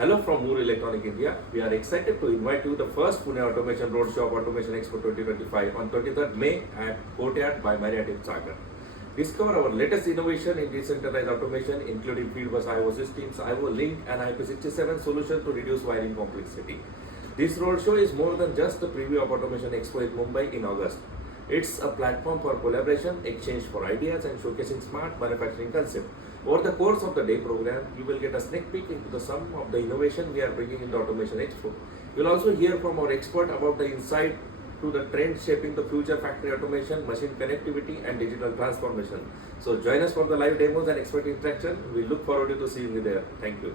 Hello from Murrelektronik India. We are excited to invite you to the first Pune Automation Roadshow of Automation Expo 2025 on 23rd May at Courtyard by Marriott in Chakan. Discover our latest innovation in decentralized automation, including fieldbus IO systems, IO Link, and IP67 solution to reduce wiring complexity. This roadshow is more than just a preview of Automation Expo in Mumbai in August. It's a platform for collaboration, exchange for ideas, and showcasing smart manufacturing concepts. Over the course of the day program, you will get a sneak peek into the sum of the innovation we are bringing in the Automation Expo. You'll also hear from our expert about the insight to the trends shaping the future factory automation, machine connectivity, and digital transformation. So join us for the live demos and expert interaction. We look forward to seeing you there. Thank you.